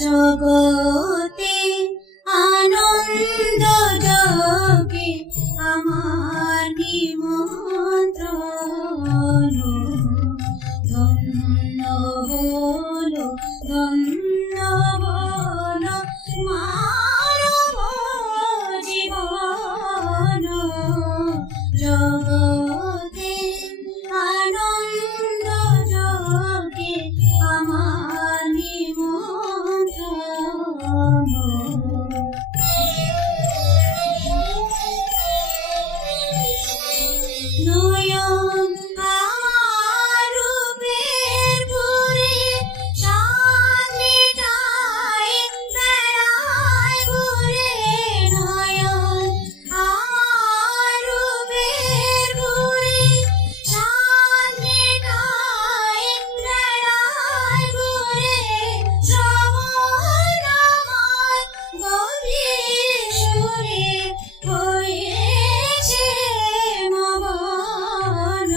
জগতে আনন্দ যোগে আমার নিমন্ত্রণ। ধন্য হলো ধন্য হলো মানব জীবন। জগতে আনন্দ যোগে আমার নিমন্ত্রণ। নয়ন আমার রূপের ভরে চাঁদ মেটায় বেড়ায় ঘুরে। নয়ন আমার রূপের ভরে চাঁদ মেটায় বেড়ায় ঘুরে। শ্রবণ আমার গভীর সুরে হয়েছে মগন।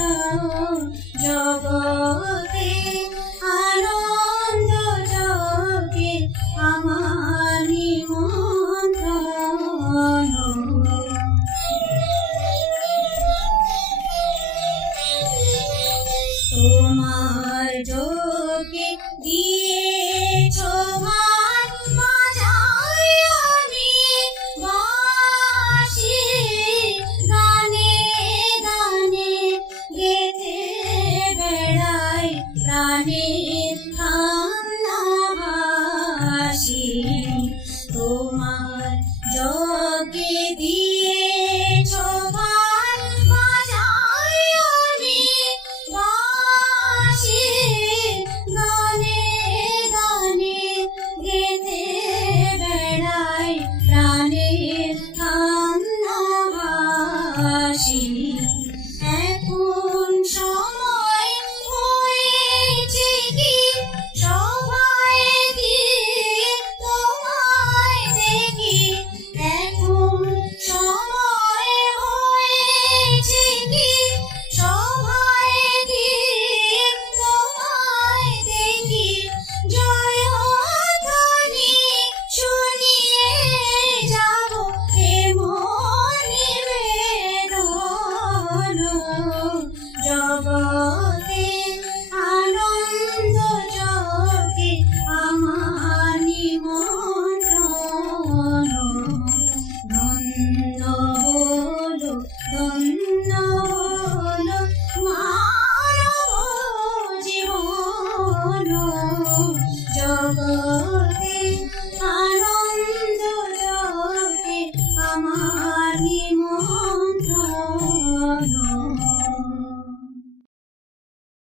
জগতে আনন্দ যোগে আমার নিমন্ত্রণ। তোমার যোগে দিয়েছ গান বাজাই আমি বাঁশি। গানে গানে গেথে বেড়াই প্রাণের কান্নাভাসি। তোমার যোগে দিয়েছ গান বাজাই আমি বাঁশি। গানে গানে গেথে বেড়াই প্রাণের কান্নাভাসি। এখন সময় হয়েছে কি সবাই দিয়ে তোমায় দেখি। এখন সময় হয়েছে কি সবাই দিয়ে তোমায় দেখি। জয়ধ্বনি শুনিয়ে যাব এমন নিবেদন। জগতে আনন্দ যোগে আমার নিমন্ত্রণ। ধন্য হলো ধন্য হলো মানব জীবন। জগতে